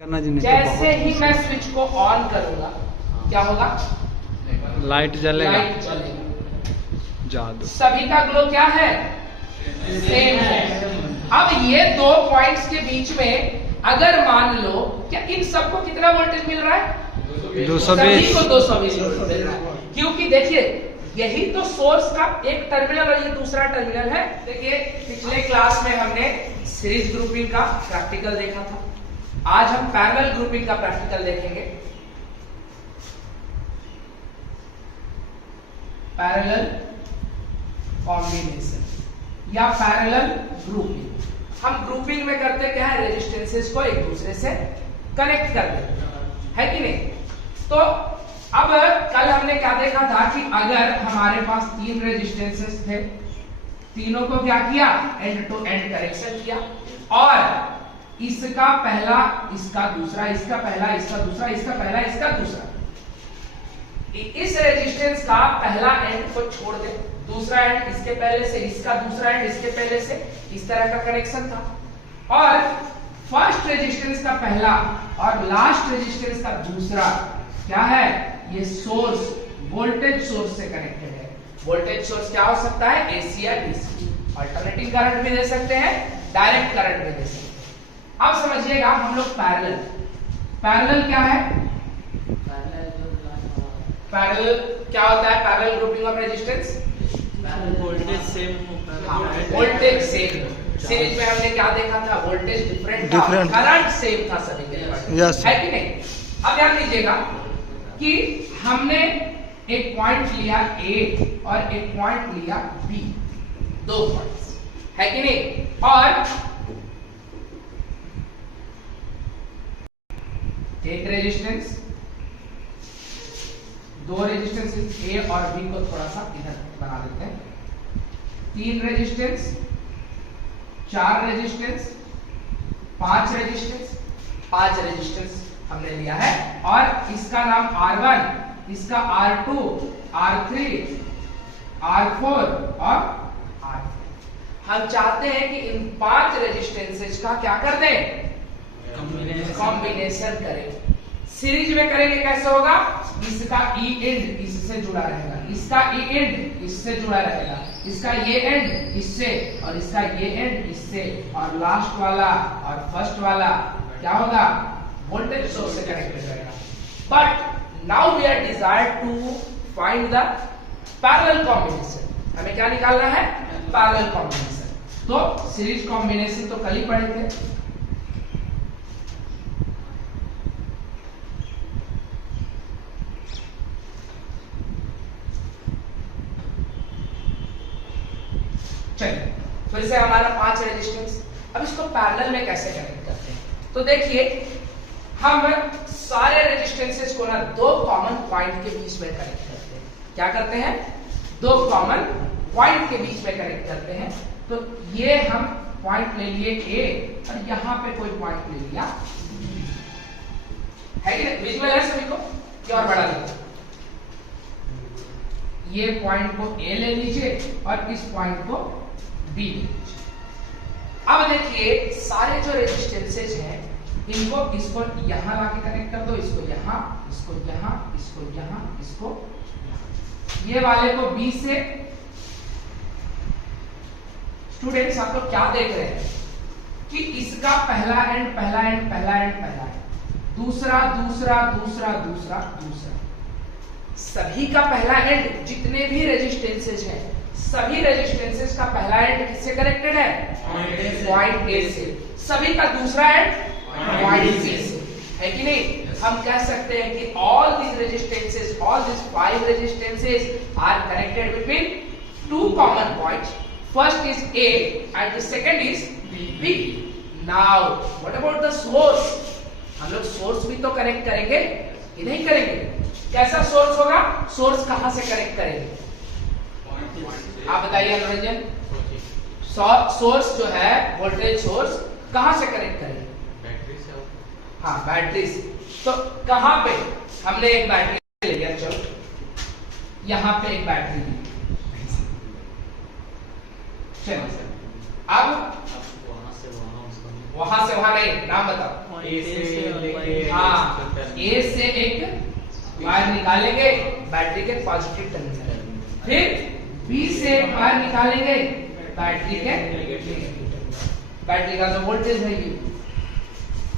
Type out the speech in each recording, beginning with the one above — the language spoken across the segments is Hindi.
जैसे ही मैं स्विच को ऑन करूंगा क्या होगा? लाइट जलेगा। लाइट जलेगा। जादू। सभी का ग्लो क्या है? सेम है। अब ये दो पॉइंट्स के बीच में अगर मान लो क्या इन सबको कितना वोल्टेज मिल रहा है? 220। सभी को 220 वोल्ट मिल रहा है, क्योंकि देखिए यही तो सोर्स का एक टर्मिनल और ये दूसरा टर्मिनल है। देखिए पिछले क्लास में हमने सीरीज ग्रुपिंग का प्रैक्टिकल देखा था, आज हम पैरेलल ग्रुपिंग का प्रैक्टिकल देखेंगे। पैरेलल कॉम्बिनेशन या पैरेलल ग्रुपिंग। हम ग्रुपिंग में करते क्या है? रेजिस्टेंसेस को एक दूसरे से कनेक्ट कर देते है कि नहीं? तो अब कल हमने क्या देखा था कि अगर हमारे पास तीन रेजिस्टेंसेस थे, तीनों को क्या किया? एंड टू एंड कनेक्शन किया और इसका पहला, इसका दूसरा, इसका पहला, इसका दूसरा, इसका पहला, इसका दूसरा। इस रेजिस्टेंस का पहला एंड को छोड़ दे, दूसरा एंड इसके पहले से, इसका दूसरा एंड इसके पहले से, इस तरह का कनेक्शन था। और फर्स्ट रेजिस्टेंस का पहला और लास्ट रेजिस्टेंस का दूसरा क्या है? ये सोर्स, वोल्टेज सोर्स से कनेक्टेड है। वोल्टेज सोर्स क्या हो सकता है? एसी या डीसी। अल्टरनेटिंग करंट भी दे सकते हैं, डायरेक्ट करंट भी दे सकते हैं। अब समझिएगा हम लोग पैरेलल। पैरेलल क्या है? पैरेलल क्या होता है? Parallel grouping of resistance. Voltage same होता है। Voltage same. सीरीज में हमने क्या देखा था? वोल्टेज डिफरेंट था, करंट सेम था सभी के लिए, है कि नहीं? अब ध्यान दीजिएगा कि हमने एक पॉइंट लिया ए और एक पॉइंट लिया बी, दो पॉइंट्स, है कि नहीं? और एक रेजिस्टेंस, दो रेजिस्टेंस ए और बी को थोड़ा सा इधर बना देते हैं, तीन रेजिस्टेंस, चार रेजिस्टेंस, पांच रेजिस्टेंस, पांच रेजिस्टेंस हमने लिया है और इसका नाम R1, इसका R2, R3, R4 और R5। हम चाहते हैं कि इन पांच रेजिस्टेंसेस का क्या कर दें? कॉम्बिनेशन करें। सीरीज में करेंगे कैसे होगा? इसका ई एंड इससे जुड़ा रहेगा, इसका ई एंड इससे जुड़ा रहेगा, इसका ये एंड इससे और इसका ये एंड इससे, और लास्ट वाला और फर्स्ट वाला क्या होगा? वोल्टेज सोर्स से कनेक्टेड रहेगा। But now we are desire to find the parallel combination. हमें क्या निकालना है? Parallel combination. तो सीरीज कॉम्बिनेशन तो कल ही पढ़े थे। चलिए फिर से हमारा पांच रेजिस्टेंस, अब इसको पैरेलल में कैसे कनेक्ट करते हैं? तो देखिए हम सारे रेजिस्टेंसेस को ना दो कॉमन पॉइंट के बीच में कनेक्ट करते हैं। क्या करते हैं? दो कॉमन पॉइंट के बीच में कनेक्ट करते हैं। तो ये हम पॉइंट ले लिए ए और यहां पे कोई पॉइंट ले लिया, है कि नहीं? विजुअल है सभी को? क्या और बढ़ा दीजिए, ये पॉइंट को ए ले लीजिए और इस पॉइंट को बी ले लीजिए। अब देखिए सारे जो रेजिस्टेंसेस हैं इनको, इसको यहां लाके कनेक्ट कर दो, इसको यहां, इसको यहां, इसको यहां, इसको यहां। ये वाले को बी से। स्टूडेंट्स आप लोग क्या देख रहे हैं कि इसका पहला एंड, पहला एंड, पहला एंड, पहला एंड, दूसरा, दूसरा, दूसरा, दूसरा, दूसरा, सभी का पहला एंड, जितने भी रेजिस्टेंसेस हैं सभी रेजिस्टेंसेस का पहला एंड किससे कनेक्टेड है? पॉइंट ए से। सभी का दूसरा एंड पॉइंट बी से, है कि नहीं? हम कह सकते हैं कि all these resistances, all these five resistances are connected between two common points. First is A and the second is B. Now, what about the source? हम लोग सोर्स भी तो कनेक्ट करेंगे, ये नहीं करेंगे? कैसा सोर्स होगा? सोर्स कहां से कनेक्ट करेंगे? आप बताइए अनुरंजन। सोर्स जो है वोल्टेज सोर्स कहां से कनेक्ट करेंगे? हाँ, बैटरी से। तो कहां पे? हमने एक बैटरी ले लिया, चलो यहां पे एक बैटरी ली, चलो अब वहां से वहां नहीं, नाम बताओ। हाँ, ए से एक वायर निकालेंगे बैटरी के पॉजिटिव टर्मिनल, फिर बी से एक वायर निकालेंगे बैटरी के नेगेटिव टर्मिनल। बैटरी का जो वोल्टेज है ये,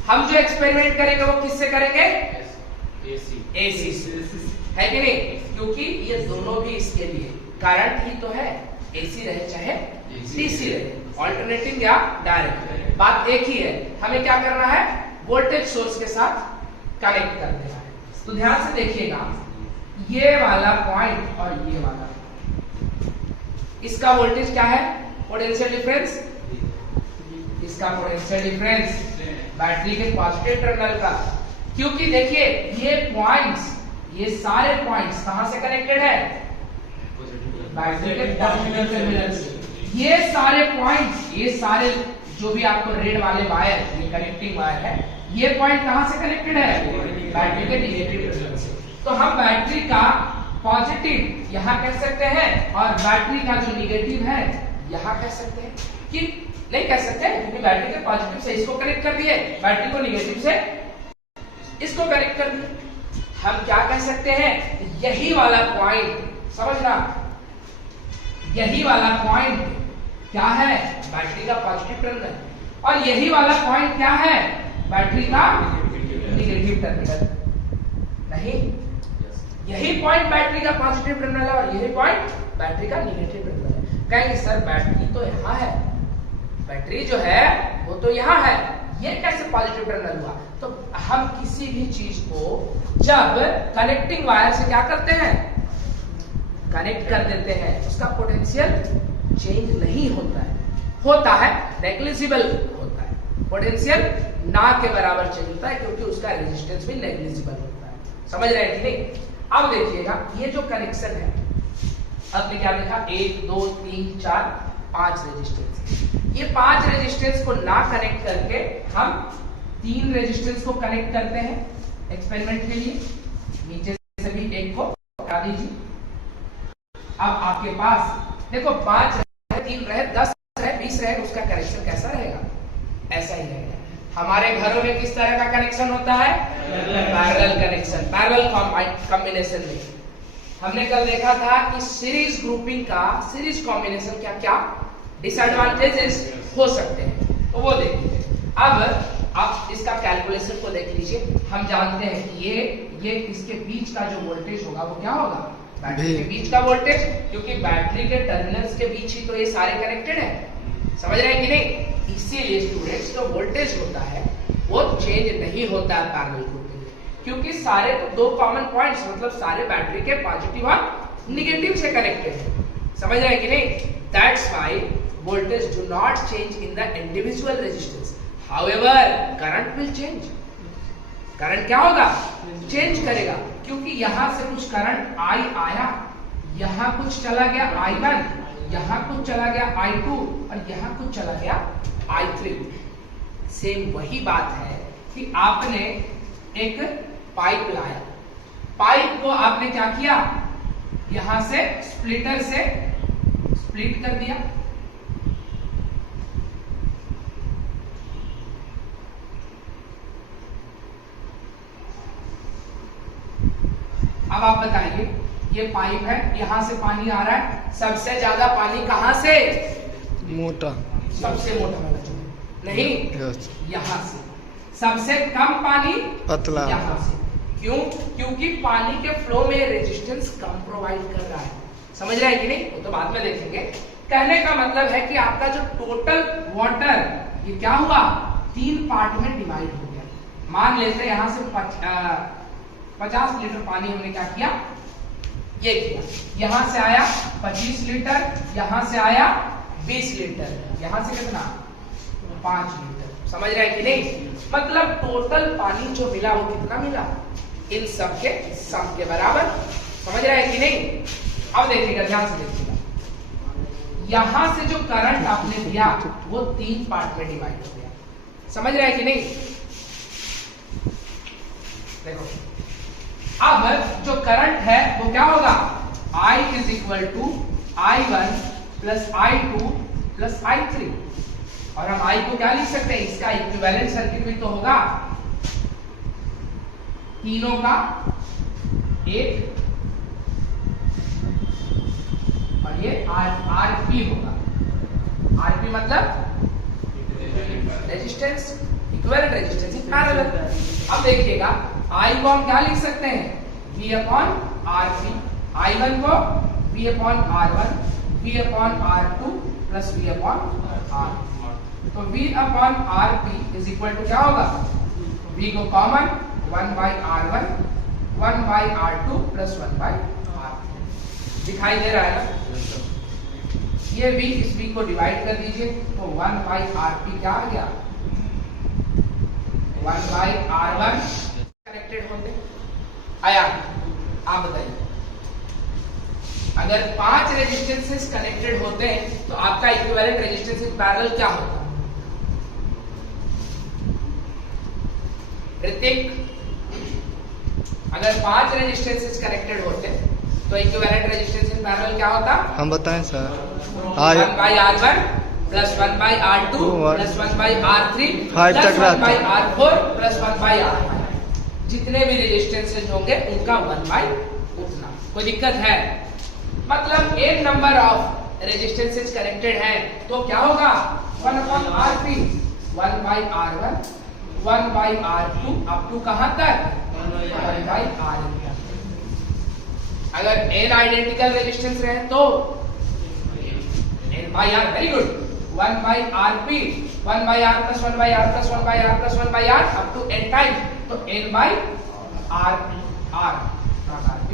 हम जो एक्सपेरिमेंट करेंगे वो किससे करेंगे? एसी से, है कि नहीं? क्योंकि ये दोनों भी इसके लिए करंट ही तो है, एसी रहे चाहे डीसी रहे, ऑल्टरनेटिंग या डायरेक्ट, बात एक ही है। हमें क्या करना है? वोल्टेज सोर्स के साथ कनेक्ट कर देना है। तो ध्यान से देखिएगा, ये वाला पॉइंट और ये वाला, इसका वोल्टेज क्या है? पोटेंशियल डिफरेंस, इसका पोटेंशियल डिफरेंस बैटरी के पॉजिटिव टर्मिनल का। क्योंकि देखिए ये पॉइंट्स, ये सारे पॉइंट्स कहां से कनेक्टेड है? बैटरी के पॉजिटिव टर्मिनल से। ये सारे पॉइंट्स, ये सारे जो भी आपको रेड वाले वायर, ये कनेक्टिंग वायर है, ये पॉइंट कहां से कनेक्टेड है? बैटरी के नेगेटिव टर्मिनल से। तो हम बैटरी का पॉजिटिव यहां कह सकते हैं और बैटरी का जो नेगेटिव है यहां कह सकते हैं, कि नहीं कह सकते क्योंकि बैटरी के पॉजिटिव से इसको कनेक्ट कर दिए, बैटरी को नेगेटिव से इसको कनेक्ट कर दिए। हम क्या कह सकते हैं? यही वाला पॉइंट, समझना, यही वाला पॉइंट क्या है? बैटरी का पॉजिटिव टर्मिनल, और यही वाला पॉइंट क्या है? बैटरी का नेगेटिव टर्मिनल। नहीं, यही पॉइंट बैटरी का पॉजिटिव टर्मिनल है और यही पॉइंट बैटरी का नेगेटिव टर्मिनल है। कहेंगे सर बैटरी तो यहाँ है, बैटरी जो है वो तो यहाँ है, ये कैसे पॉजिटिव टर्मिनल हुआ? तो हम किसी भी चीज को जब कनेक्टिंग वायर से क्या करते हैं? कनेक्ट कर देते हैं, उसका पोटेंशियल चेंज नहीं होता है, होता है नेग्लिजिबल होता है, पोटेंशियल ना के बराबर चेंज होता है क्योंकि उसका रेजिस्टेंस भी नेग्लिजिबल होता है। समझ रहे हैं कि नहीं? अब देखिएगा ये जो कनेक्शन है, आपने क्या देखा? 1 2 3 4 5 रेजिस्टेंस। ये 5 रेजिस्टेंस को ना कनेक्ट करके हम 3 रेजिस्टेंस को कनेक्ट करते हैं एक्सपेरिमेंट के लिए। नीचे से भी एक को हटा दीजिए। अब आपके पास देखो 5 रहे, 3 रहे, 10 रहे, 20 रहे, उसका कनेक्शन कैसा रहेगा? ऐसा ही रहेगा। हमारे घरों में किस तरह का कनेक्शन होता है? पैरेलल कनेक्शन, पैरेलल कॉम्बिनेशन में। हमने कल देखा था कि सीरीज ग्रुपिंग का, सीरीज कॉम्बिनेशन क्या क्या डिसएडवांटेजेस हो सकते हैं, तो वो देखिए। अब आप इसका कैलकुलेशन को देख लीजिए। हम जानते हैं कि ये इसके बीच का जो वोल्टेज होगा वो क्या होगा? बैटरी के बीच का वोल्टेज, क्योंकि बैटरी के टर्मिनल्स के बीच ही तो ये सारे कनेक्टेड है। समझ रहे हैं कि नहीं? इसीलिए स्टूडेंट्स जो वोल्टेज होता है वो चेंज नहीं होता है पैरेलल ग्रुपिंग में, क्योंकि सारे तो 2 कॉमन पॉइंट्स, मतलब सारे बैटरी के पॉजिटिव और नेगेटिव से कनेक्टेड है। समझ रहे हैं कि नहीं? That's why voltage do not change in the individual resistance, however current will change। Current क्या होगा? चेंज करेगा, क्योंकि यहां से कुछ करंट I आया, यहां कुछ चला गया I1, यहां कुछ चला गया I2 और यहां कुछ चला गया I3। सेम वही बात है कि आपने एक पाइप लाया, पाइप को आपने क्या किया? यहां से स्प्लिटर से स्प्लिट कर दिया, अब आप बताइए, ये पाइप है, यहां से पानी आ रहा है, सबसे ज्यादा पानी कहां से? मोटा, सबसे मोटा वाला जो नहीं, यहां से। सबसे कम पानी पतला, यहां से। क्यों? क्योंकि पानी के फ्लो में रेजिस्टेंस कम प्रोवाइड कर रहा है। समझ रहे हैं कि नहीं? वो तो बाद में देखेंगे। कहने का मतलब है कि आपका जो टोटल वाटर, ये क्या हुआ? 3 पार्ट में डिवाइड हो गया। मान लेते हैं यहां से 50 लीटर पानी हमने क्या किया? ये किया। यहां से आया 25 लीटर, यहां से आया 20 लीटर, यहां से कितना? 5 लीटर। समझ रहे हैं कि नहीं? मतलब टोटल पानी जो मिला वो कितना मिला? इन सब के सम के बराबर। समझ रहे हैं कि नहीं? अब देखिएगा, ध्यान से देखिएगा, यहां से जो करंट आपने दिया वो 3 पार्ट में डिवाइड हो गया। समझ रहे हैं कि नहीं? देखो, अब जो करंट है वो क्या होगा? I is equal to I1 plus I2 plus I3। और हम I को क्या लिख सकते हैं? इसका इक्विवेलेंट सर्किट भी तो होगा, तीनों का एक, और ये आरपी होगा। आरपी मतलब resistance, equivalent resistance in parallel. अब देखिएगा I को हम क्या लिख सकते हैं, V अपॉन RP, I1 को V upon R1, V upon R2 plus V upon R। तो V upon RP is equal to क्या होगा, V को common 1 by R1, 1 by R2 plus 1 by R। दिखाई दे रहा है ना, ये V इस V को डिवाइड कर दीजिए तो 1 बाई RP क्या आ गया, 1 बाई R1 कनेक्टेड होंगे। आया, आप बताइए अगर 5 रेजिस्टेंसेस कनेक्टेड होते हैं तो आपका इक्विवेलेंट रेजिस्टेंस इन पैरेलल क्या होगा? ऋतिक, अगर 5 रेजिस्टेंसेस कनेक्टेड होते तो इक्विवेलेंट रेजिस्टेंस इन पैरेलल क्या होता? हम बताएं sir. 1 by R1 plus 1 by R2 plus 1 by R3 plus 1 by R4 plus 1 by R5। जितने भी रेजिस्टेंसेस होंगे उनका 1 बाई उतना। कोई दिक्कत है? मतलब एक नंबर ऑफ रेजिस्टेंसेस कनेक्टेड है तो क्या होगा, 1 upon RP, 1 by R1, 1 by R2 up to कहां तक, 1 बाई RN। अगर n आइडेंटिकल रेजिस्टेंस रहे तो n by R, very good, 1 by RP, 1 by R plus 1 by R plus 1 by R plus 1 by R up to n time, तो n by R, R not RP,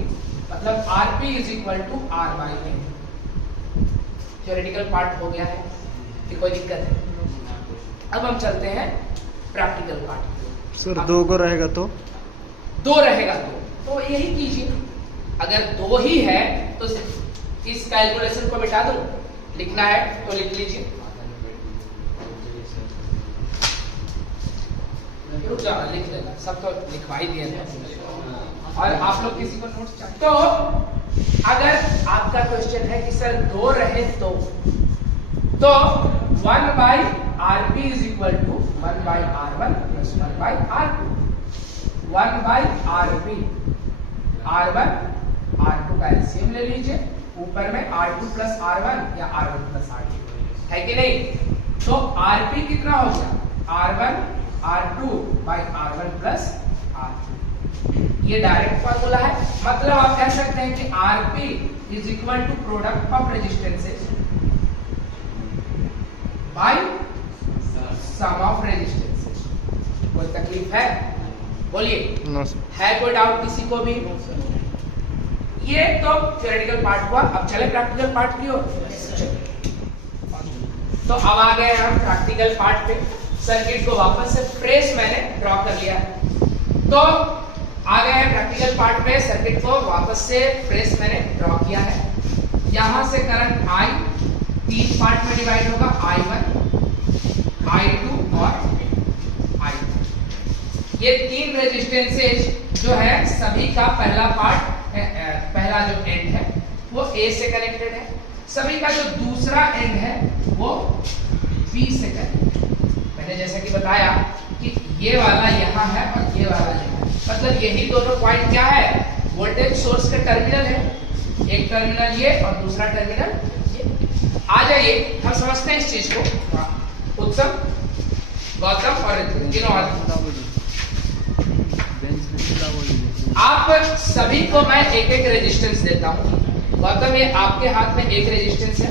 मतलब RP is equal to R by n। Theoretical part हो गया है कि कोई दिक्कत है? अब हम चलते हैं प्रैक्टिकल पार्ट। सर 2 को रहेगा तो 2 रहेगा तो यही कीजिए, अगर 2 ही है तो इस कैलकुलेशन को मिटा दो, लिखना है तो लिख लीजिए। रुक जाओ, लिख लेना, सब तो लिखवा ही दिया था। और आप लोग किसी को नोट्स चाहिए तो अगर आपका क्वेश्चन है कि सर 2 रहे तो 1 by RP is equal to 1 by R1 plus 1 by R2, 1 by RP, R1 R2 का एलसीएम ले लीजिए, ऊपर में R2 प्लस R1 या R1 प्लस R2 है कि नहीं? तो RP कितना हो गया, R1 R2 by R1 plus R2। ये डायरेक्ट फार्मूला है, मतलब आप कह सकते हैं कि RP is equal to product of resistances by sum of resistances. कोई तकलीफ है? बोलिए। नो है कोई डाउट किसी को भी? ये तो थ्योरेटिकल पार्ट हुआ, अब चले प्रैक्टिकल पार्ट की ओर। तो अब आ गए हम प्रैक्टिकल पार्ट पे। सर्किट को वापस से ट्रेस मैंने ड्रॉ कर लिया है, तो आ गए हैं प्रैक्टिकल पार्ट पे। सर्किट को वापस से ट्रेस मैंने ड्रॉ किया है। यहां से करंट I 3 पार्ट में डिवाइड होगा, I1, I2 और I3। ये 3 रेजिस्टेंसेज जो है सभी का पहला पार्ट, पहला जो एंड है वो A से कनेक्टेड है, सभी का जो दूसरा एंड है वो B से कनेक्टेड। मैंने जैसा कि बताया कि ये वाला यहाँ है और ये वाला यहाँ है, मतलब यही दोनों पॉइंट क्या है, वोल्टेज सोर्स का टर्मिनल है। एक टर्मिनल ये और दूसरा टर्मिनल ये। आ जाइए हम समझते हैं इस चीज को। उत्तम, गौतम और तीनों आप सभी को मैं एक एक रेजिस्टेंस देता हूँ। गौतम ये आपके हाथ में एक रेजिस्टेंस है,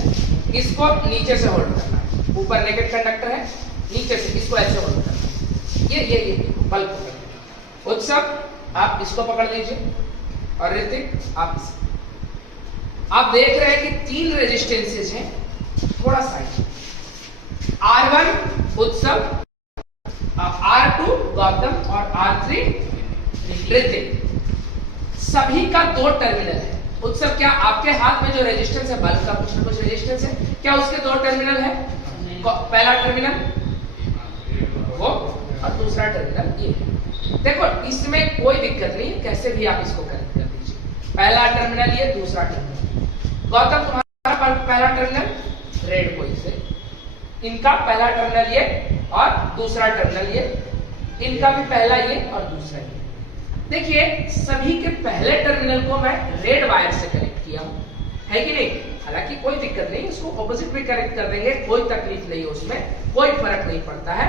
इसको नीचे से होल्ड करना है, ऊपर नेगेटिव कंडक्टर है, नीचे से इसको ऐसे होल्ड करना है, ये बल्ब पकड़। उत्सव आप इसको पकड़ लीजिए और ऋतिक आप इसे। आप देख रहे हैं कि 3 रेजिस्टेंसेस हैं, थोड़ा साइड, R1 उत्सव, R2 गौतम और R3 ऋतिक। सभी का 2 टर्मिनल है। उत्सव क्या आपके हाथ में जो रेजिस्टेंस है, बल्ब का कुछ ना कुछ रेजिस्टेंस है, क्या उसके 2 टर्मिनल है? पहला टर्मिनल वो और दूसरा टर्मिनल ये। देखो इसमें कोई दिक्कत नहीं, कैसे भी आप इसको कनेक्ट कर दीजिए। पहला टर्मिनल ये, दूसरा टर्मिनल। गौतम तुम्हारा पहला टर्मिनल रेड को इसे, इनका पहला टर्मिनल ये और दूसरा टर्मिनल ये, इनका भी पहला ये और दूसरा ये। देखिए सभी के पहले टर्मिनल को मैं रेड वायर से कनेक्ट किया हूं, है कि नहीं? हालांकि कोई दिक्कत नहीं, इसको ऑपोजिट भी कनेक्ट कर देंगे, कोई तकलीफ नहीं है, उसमें कोई फर्क नहीं पड़ता है,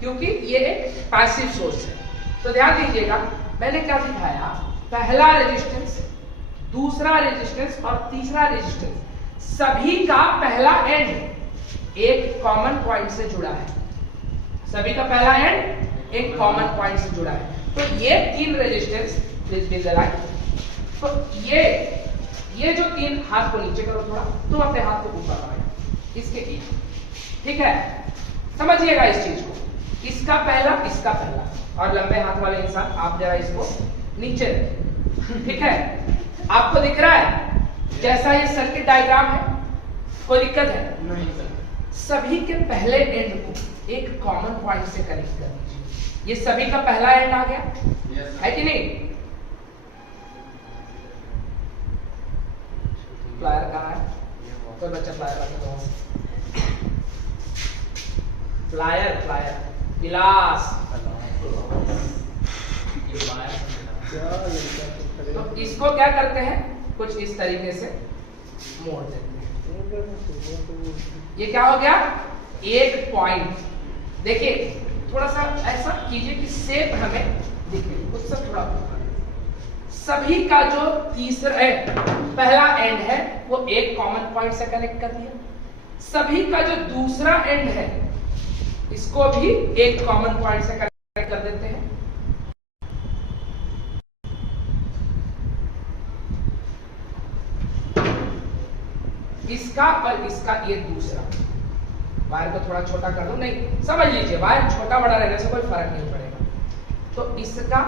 क्योंकि ये एक पैसिव सोर्स है। तो ध्यान दीजिएगा, मैंने क्या दिखाया, पहला रेजिस्टेंस, दूसरा रेजिस्टेंस और तीसरा रेजिस्टेंस, सभी का पहला एंड एक कॉमन पॉइंट से जुड़ा है। सभी का पहला एंड एक कॉमन पॉइंट से जुड़ा है। तो ये तीन resistance, please be the line, तो ये जो तीन, हाथ को नीचे करो थोड़ा, तुम अपने हाथ को ऊपर करो, इसके एक, ठीक है? समझिएगा इस चीज को, इसका पहला, इसका पहला, और लंबे हाथ वाले इंसान आप जरा इसको नीचे रखें, ठीक है? आपको दिख रहा है जैसा ये सर्किट डायग्राम है? कोई दिक्कत है? नहीं सर। सभी के पहले एंड को एक कॉमन पॉइंट से कनेक्ट कर दीजिए। ये सभी का पहला एंड आ गया, है कि नहीं? प्लायर कहाँ है? कोई बच्चा प्लायर रखे तो, प्लायर प्लायर गिलास। तो इसको क्या करते हैं, कुछ इस तरीके से मोड़ देते हैं। ये क्या हो गया, एक पॉइंट। देखिए थोड़ा सा ऐसा कीजिए कि शेप हमें दिखे, उससे थोड़ा सभी का जो तीसरा पहला एंड है वो एक कॉमन पॉइंट से कनेक्ट कर दिया, सभी का जो दूसरा एंड है इसको भी एक कॉमन पॉइंट से कनेक्ट कर देते हैं। इसका और इसका ये दूसरा, वायर को थोड़ा छोटा कर दो, नहीं समझ लीजिए, वायर छोटा बड़ा रहने से कोई फर्क नहीं पड़ेगा। तो इसका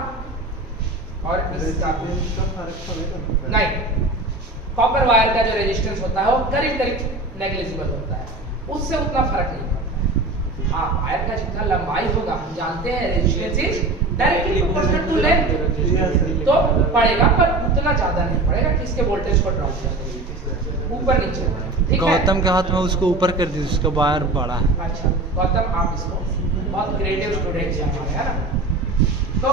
और इसका नहीं, कॉपर वायर का जो रेजिस्टेंस होता है वो करीब करीब नेग्लिजिबल होता है, उससे उतना फर्क नहीं पड़ता है। हाँ, वायर का जितना लंबाई होगा हम जानते हैं, resistance is directly proportional to length, तो पड़ेगा, पर उतना ज्यादा नहीं पड़ेगा कि इसके वोल्टेज को ड्रॉप कर दे ऊपर नीचे, ठीक है? गौतम के हाथ में उसको ऊपर कर दीजिए, उसका वायर बड़ा है। अच्छा गौतम, आप इसको बहुत क्रिएटिव स्टूडेंट हैं हमारे, है ना? तो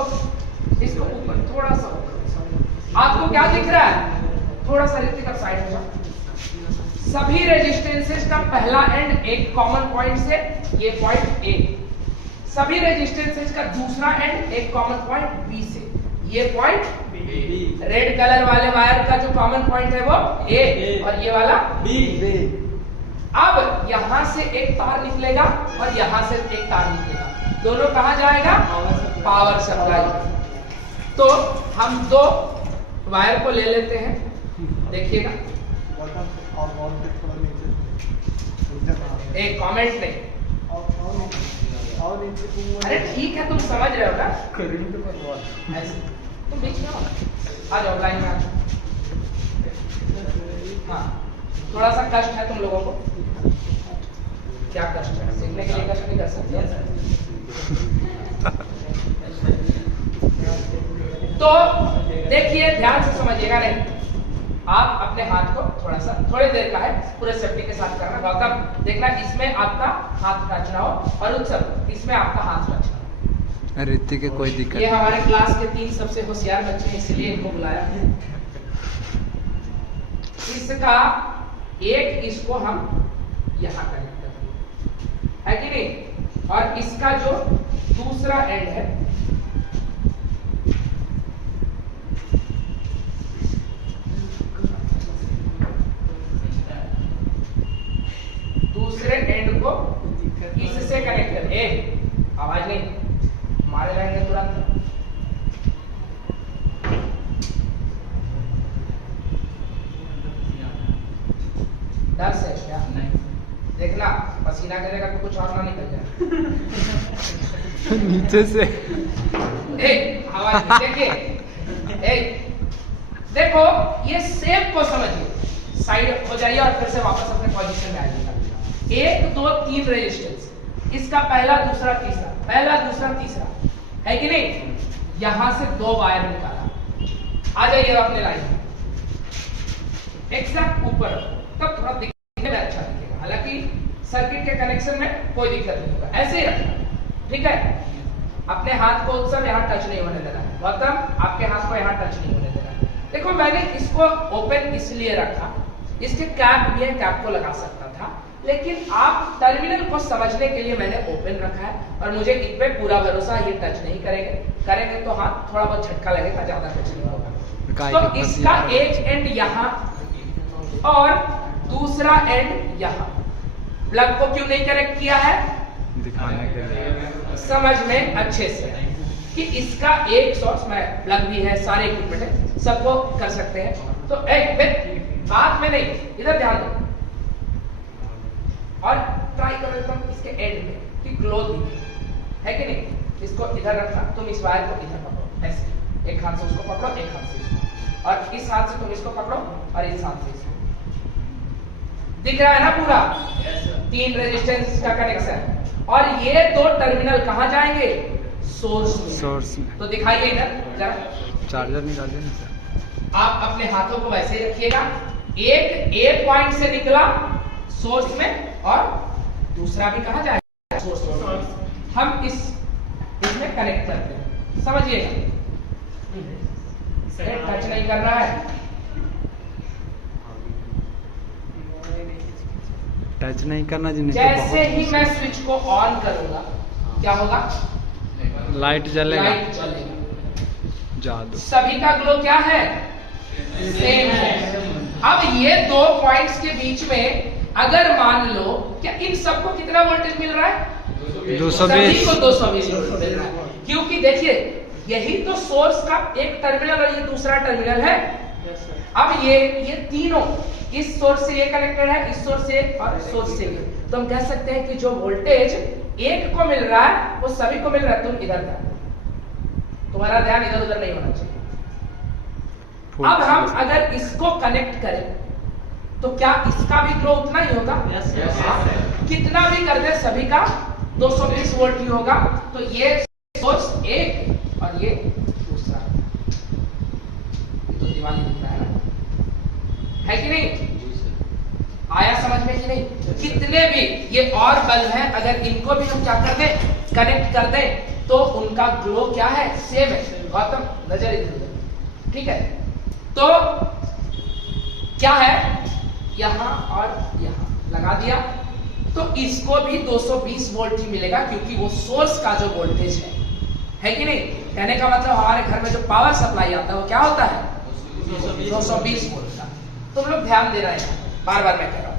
इसको ऊपर थोड़ा सा ऊपर, आपको क्या दिख रहा है? थोड़ा सा ऋतिक का साइड हो जाओ। सभी रेजिस्टेंसेस का पहला एंड एक कॉमन पॉइंट से, ये पॉइंट ए, सभी रेजिस्टेंसेस का दूसरा एंड एक कॉमन पॉइंट बी से, ये पॉइंट रेड कलर वाले वायर का जो कॉमन पॉइंट है वो ए, और ये वाला बी। अब यहां से एक तार निकलेगा और यहां से एक तार निकलेगा, दोनों कहां जाएगा? Power supply. तो हम दो वायर को ले लेते हैं, देखिएगा, एक कमेंट नहीं, अरे ठीक है तुम समझ रहे हो ना, ऐसे तुम बीच में आ जाओ, लाइन में आ जाओ। हाँ, थोड़ा सा कष्ट है तुम लोगों को, क्या कष्ट है? सीखने के लिए कष्ट नहीं कर सकते। तो देखिए ध्यान से समझिएगा, नहीं आप अपने हाथ को थोड़ा सा, थोड़ी देर का है, पूरे सेफ्टी के साथ करना। गौतम देखना, इसमें आपका हाथ टच ना हो, और उत्सव इसमें आपका हाथ टच ना हो। ऋतिक के कोई दिक्कत ये हमारे क्लास के 3 सबसे होशियार बच्चे हैं, इसलिए इनको बुलाया। इसका एक, इसको हम यहां कनेक्ट कर, है कि नहीं? और इसका जो दूसरा एंड है, दूसरे एंड को इससे कनेक्ट कर, आवाज नहीं मारे रहेंगे तुरंत। डर से क्या? नहीं, देखना पसीना गिरेगा तो कुछ और ना निकल जाए नीचे से। आवाज देखिए, देखो ये शेप को समझिए, साइड हो जाइए और फिर से वापस अपने पोजीशन में आइएगा। 1 2 3 रेजिस्टेंस, इसका पहला दूसरा तीसरा, पहला दूसरा तीसरा, है कि नहीं? यहां से 2 वायर निकाला, आ जाइए अपने लाइन में, एग्जैक्ट ऊपर, तब थोड़ा दिखने में अच्छा दिखेगा। हालांकि सर्किट के कनेक्शन में कोई दिक्कत नहीं होगा, ऐसे ही रखना, ठीक है? अपने हाथ को उत्सव यहां टच नहीं होने देना है। गौतम आपके हाथ को यहाँ टच नहीं होने देना। देखो मैंने इसको ओपन इसलिए रखा, इसके कैप भी है, कैप को लगा सकता था, लेकिन आप टर्मिनल को समझने के लिए मैंने ओपन रखा है और मुझे इन पे पूरा भरोसा, ये टच नहीं करेंगे तो हाँ थोड़ा बहुत झटका लगेगा, ज्यादा कुछ नहीं होगा। तो इसका एक एंड यहाँ और दूसरा एंड यहाँ। प्लग को क्यों नहीं कनेक्ट किया है? दिखाने के लिए, समझ में अच्छे से कि इसका एक सोर्स में प्लग भी है, सारे इक्विपमेंट है, सबको कर सकते हैं। तो एक बात में नहीं, इधर ध्यान दो और ट्राई कर लेता हूं इसके एंड में कि ग्लो दिखे, है कि नहीं। इसको इधर रखना, तुम इस वायर को इधर पकड़ो ऐसे, एक हाथ से उसको पकड़ो, एक हाथ से इसको, और इस हाथ से तुम इसको पकड़ो और इस हाथ से इसको। दिख रहा है ना पूरा? तीन रेजिस्टेंस का कनेक्शन, और ये दो टर्मिनल कहां जाएंगे? सोर्स में। तो दिखाइए इधर जरा, चार्जर निकाल देना सर। आप अपने हाथों को वैसे ही रखिएगा। एक ए पॉइंट से निकला सोर्स में और दूसरा भी कहां जाएगा? सोर्स में। हम इसमें कनेक्ट करते हैं, समझिएगा। टच नहीं कर रहा है, टच नहीं करना जी। जैसे ही मैं स्विच को ऑन करूंगा क्या होगा? लाइट जलेगा, लाइट जलेगा। जादू। सभी का ग्लो क्या है? सेम है। अब ये दो पॉइंट्स के बीच में अगर मान लो, क्या इन सबको कितना वोल्टेज मिल रहा है? 220। सभी को 220 वोल्ट मिल रहा है, क्योंकि देखिए यही तो सोर्स का एक टर्मिनल और ये दूसरा टर्मिनल है। अब ये तीनों, इस सोर्स से ये कनेक्टेड है, इस सोर्स से और सोर्स से ये, तो हम कह सकते हैं कि जो वोल्टेज एक को मिल रहा है वो सभी को मिल रहा है। तुम इधर ध्यान, तुम्हारा ध्यान इधर उधर नहीं होना चाहिए। अब हम अगर इसको कनेक्ट करें तो क्या इसका भी ग्लो उतना ही होगा? कितना भी कर दे सभी का 220 वोल्ट ही होगा। तो ये सोर्स एक और ये दूसरा, तो दिवाली दिख रहा है कि नहीं? आया समझ में कि नहीं? कितने भी ये और बल्ब हैं, अगर इनको भी हम क्या कर दें? कनेक्ट कर दें तो उनका ग्लो क्या है? सेम है। गौतम नजर इधर, ठीक है? तो क्या है, यहां और यहां लगा दिया तो इसको भी 220 वोल्ट ही मिलेगा, क्योंकि वो सोर्स का जो वोल्टेज है कि नहीं? कहने का मतलब हमारे घर में जो पावर सप्लाई आता है वो क्या होता है? 220 वोल्ट का। तुम लोग ध्यान दे रहे हैं, बार बार मैं कह रहा हूं।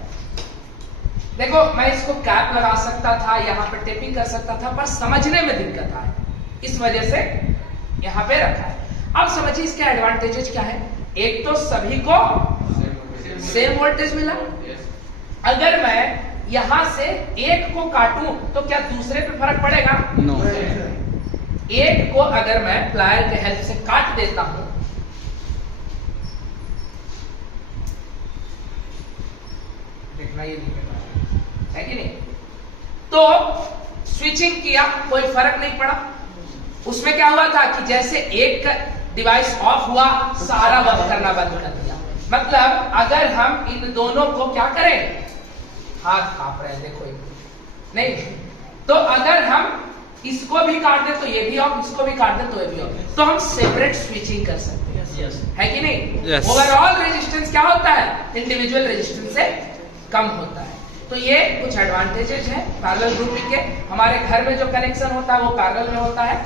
देखो मैं इसको कैप लगा सकता था, यहाँ पे टेपिंग कर सकता था, पर समझने में दिक्कत आए, इस वजह से यहाँ पे रखा है। अब समझिए इसके एडवांटेजेस क्या है। एक तो सभी को सेम वोल्टेज मिला। अगर मैं यहां से एक को काटूं तो क्या दूसरे पे फर्क पड़ेगा? नो। एक को अगर मैं प्लायर के हेल्प से काट देता हूं, देखना ये है कि नहीं? तो स्विचिंग किया, कोई फर्क नहीं पड़ा। उसमें क्या हुआ था कि जैसे एक डिवाइस ऑफ हुआ, सारा वर्क करना बंद कर दिया। मतलब अगर हम इन दोनों को क्या करें, हाथ कांप रहे हैं देखो, नहीं तो अगर हम इसको भी काट दे तो ये भी ऑफ, इसको भी काट दे तो ये भी ऑफ, तो हम सेपरेट स्विचिंग कर सकते हैं, है कि नहीं? ओवरऑल रेजिस्टेंस क्या होता है? इंडिविजुअल रेजिस्टेंस से कम होता है। तो ये कुछ एडवांटेजेस है पैरेलल ग्रुपिंग के। हमारे घर में जो कनेक्शन होता है वो पैरेलल में होता है।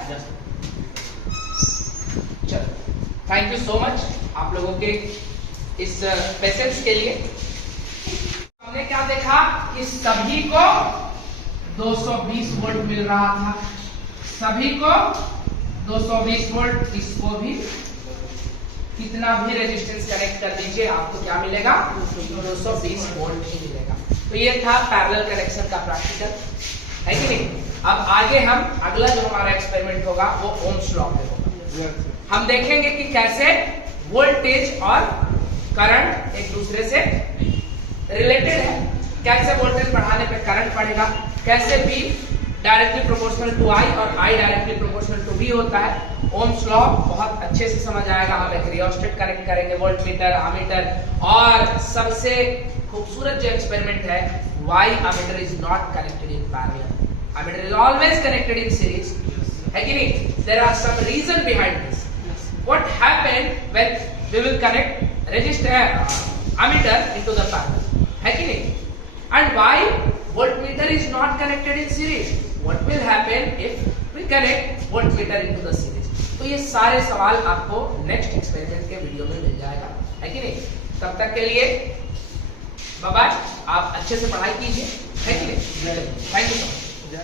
चलो, थैंक यू सो मच आप लोगों के इस पेशेंस के लिए। हमने क्या देखा कि सभी को 220 वोल्ट मिल रहा था, सभी को 220 वोल्ट, इसको भी कितना भी रेजिस्टेंस कनेक्ट कर दीजिए आपको क्या मिलेगा? 220 वोल्ट ही मिलेगा। तो ये था पैरेलल कनेक्शन का प्रैक्टिकल, है कि नहीं? अब आगे हम अगला जो हमारा एक्सपेरिमेंट होगा वो ओम्स लॉ पे होगा। हम देखेंगे कि कैसे वोल्टेज और करंट एक दूसरे से रिलेटेड है, कैसे वोल्टेज बढ़ाने पे करंट बढ़ेगा, कैसे V directly proportional to I और I directly proportional to V होता है। ओम्स लॉ बहुत अच्छे से समझ आएगा। हम एक रियोस्टेट कनेक्ट करेंगे, वोल्टमीटर, अमीटर, और सबसे खूबसूरत जो एक्सपेरिमेंट है, why ammeter is not connected in parallel, ammeter is always connected in series, है कि नहीं? There are some reason behind this. will connect resistor ammeter into the parallel, है कि नहीं? And why voltmeter is not connected in series? What will happen if we connect voltmeter into the series? तो ये सारे सवाल आपको नेक्स्ट एक्सपेरिमेंट के वीडियो में मिल जाएगा, है कि नहीं? तब तक के लिए बाय बाय, आप अच्छे से पढ़ाई कीजिए, है कि नहीं? Thank you so much.